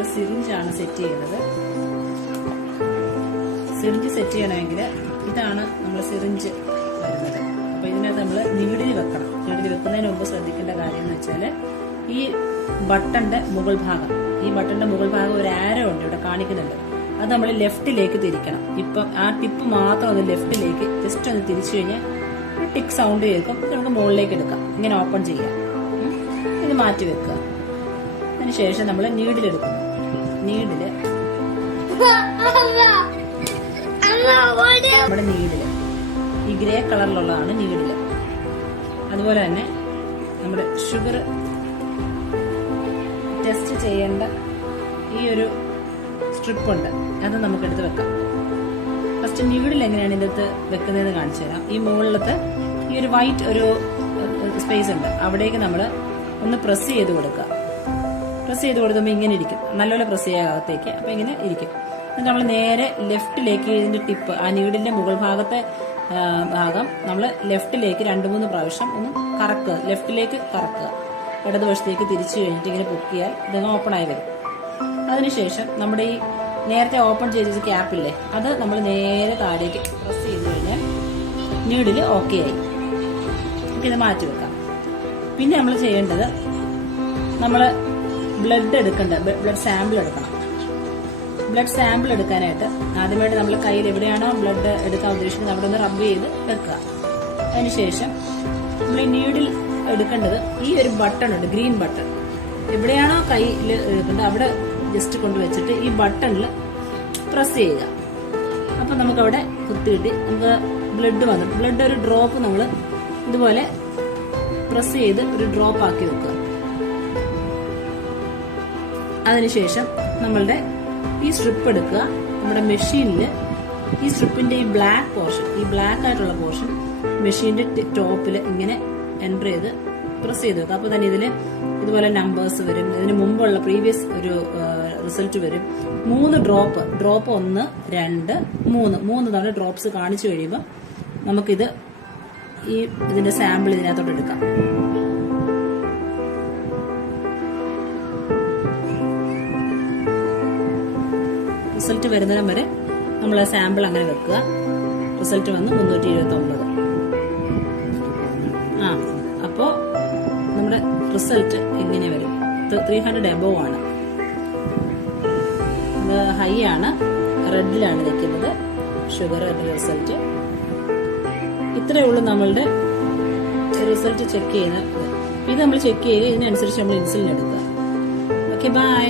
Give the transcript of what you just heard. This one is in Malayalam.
നമ്മൾ സിറിഞ്ചാണ് സെറ്റ് ചെയ്യുന്നത്. സിറിഞ്ച് സെറ്റ് ചെയ്യണമെങ്കിൽ ഇതാണ് നമ്മൾ സിറിഞ്ച് വരുന്നത്. അപ്പൊ ഇതിനകത്ത് നമ്മൾ നീഡിൽ വെക്കണം. നീഡിൽ വെക്കുന്നതിന് മുമ്പ് ശ്രദ്ധിക്കേണ്ട കാര്യം എന്ന് വെച്ചാൽ ഈ ബട്ടന്റെ മുകൾ ഭാഗം, ഒരു ആരോ ഉണ്ട് ഇവിടെ കാണിക്കുന്നുണ്ട്. അത് നമ്മൾ ലെഫ്റ്റിലേക്ക് തിരിക്കണം. ഇപ്പം ആ ടിപ്പ് മാത്രം അത് ലെഫ്റ്റിലേക്ക് ജസ്റ്റ് ഒന്ന് തിരിച്ചു കഴിഞ്ഞാൽ ഒരു ടിക്ക് സൗണ്ട് കേൾക്കും. നമുക്ക് മുകളിലേക്ക് എടുക്കാം. ഇങ്ങനെ ഓപ്പൺ ചെയ്യാം. ഇത് മാറ്റി വെക്കുക. അതിനുശേഷം നമ്മൾ നീഡിലെടുക്കുന്നു. നീഡില് നമ്മുടെ നീഡില് ഈ ഗ്രേ കളറിലുള്ളതാണ് നീഡില്. അതുപോലെ തന്നെ നമ്മുടെ ഷുഗർ ടെസ്റ്റ് ചെയ്യേണ്ട ഈ ഒരു സ്ട്രിപ്പ് ഉണ്ട്, അത് നമുക്ക് എടുത്ത് വെക്കാം. ഫസ്റ്റ് നീഡിൽ എങ്ങനെയാണ് ഇതിനകത്ത് വെക്കുന്നതെന്ന് കാണിച്ചു തരാം. ഈ മുകളിലത്തെ ഈ ഒരു വൈറ്റ് ഒരു സ്പേസ് ഉണ്ട്, അവിടേക്ക് നമ്മൾ ഒന്ന് പ്രസ് ചെയ്ത് കൊടുക്കുക. പ്രസ് ചെയ്ത് കൊടുക്കുമ്പോൾ ഇങ്ങനെ ഇരിക്കും. നല്ലപോലെ പ്രസ് ചെയ്യുക അകത്തേക്ക്. അപ്പൊ ഇങ്ങനെ ഇരിക്കും. എന്നിട്ട് നമ്മൾ നേരെ ലെഫ്റ്റിലേക്ക് ഇതിന്റെ ടിപ്പ്, ആ നീഡിന്റെ മുകൾ ഭാഗത്തെ ഭാഗം നമ്മൾ ലെഫ്റ്റിലേക്ക് 2-3 പ്രാവശ്യം ഒന്ന് കറക്കുക. ലെഫ്റ്റിലേക്ക് കറക്കുക. ഇടതുവശത്തേക്ക് തിരിച്ചു കഴിഞ്ഞിട്ട് ഇങ്ങനെ പൊക്കിയാൽ ഇതങ്ങ് ഓപ്പൺ ആയി വരും. അതിനുശേഷം നമ്മുടെ ഈ നേരത്തെ ഓപ്പൺ ചെയ്ത ക്യാപ്പില്ലേ, അത് നമ്മൾ നേരെ താഴേക്ക് പ്രസ് ചെയ്ത് കഴിഞ്ഞാൽ നീഡിൽ ഓക്കെ ആയി. ഇത് മാറ്റി വെക്കാം. പിന്നെ നമ്മൾ ചെയ്യേണ്ടത്, നമ്മൾ ബ്ലഡ് സാമ്പിൾ എടുക്കണം. ബ്ലഡ് സാമ്പിൾ എടുക്കാനായിട്ട് ആദ്യമായിട്ട് നമ്മൾ കയ്യിൽ എവിടെയാണോ ബ്ലഡ് എടുക്കാൻ ഉദ്ദേശിക്കുന്നത് അവിടെ ഒന്ന് റബ്ബ് ചെയ്ത് വെക്കുക. അതിനുശേഷം നമ്മൾ ഈ നീഡിൽ എടുക്കേണ്ടത് ഈ ഒരു ബട്ടൺ ഉണ്ട്, ഗ്രീൻ ബട്ടൺ. എവിടെയാണോ കയ്യിൽ എടുക്കേണ്ടത് അവിടെ ജസ്റ്റ് കൊണ്ടുവച്ചിട്ട് ഈ ബട്ടണിൽ പ്രസ് ചെയ്യുക. അപ്പൊ നമുക്ക് അവിടെ കുത്തിയിട്ട് നമുക്ക് ബ്ലഡ് ഒരു ഡ്രോപ്പ് നമ്മൾ ഇതുപോലെ പ്രസ് ചെയ്ത് ഒരു ഡ്രോപ്പ് ആക്കി വെക്കുക. അതിനുശേഷം നമ്മളുടെ ഈ സ്ട്രിപ്പ് എടുക്കുക. നമ്മുടെ മെഷീനിൽ ഈ സ്ട്രിപ്പിന്റെ ഈ ബ്ലാക്ക് ആയിട്ടുള്ള പോർഷൻ മെഷീന്റെ ടോപ്പിൽ ഇങ്ങനെ എൻ്റർ ചെയ്ത് പ്രസ് ചെയ്ത് വെക്കുക. അപ്പൊ തന്നെ ഇതിൽ ഇതുപോലെ നമ്പേഴ്സ് വരും. ഇതിന് മുമ്പുള്ള പ്രീവിയസ് ഒരു റിസൾട്ട് വരും. 3 ഡ്രോപ്പ് 1, 2, 3 തവണ ഡ്രോപ്സ് കാണിച്ചു കഴിയുമ്പോൾ നമുക്കിത് ഇതിന്റെ സാമ്പിൾ ഇതിനകത്തോട്ട് എടുക്കാം. റിസൾട്ട് വരുന്നതിനും വരെ നമ്മൾ ആ സാമ്പിൾ അങ്ങനെ വെക്കുക. റിസൾട്ട് വന്ന് 329. അപ്പോ നമ്മുടെ റിസൾട്ട് ഇങ്ങനെ വരും. 300 എബോവ് ആണ്. ഇത് ഹൈ ആണ്, റെഡിലാണ് നിൽക്കുന്നത് ഷുഗർ റിസൾട്ട്. ഇത്രയേ ഉള്ളൂ നമ്മളുടെ റിസൾട്ട് ചെക്ക് ചെയ്യുന്നത്. ഇത് നമ്മൾ ചെക്ക് ചെയ്യുക. ഇതിനനുസരിച്ച് നമ്മൾ ഇൻസുലിൻ എടുക്കുക. Okay, by.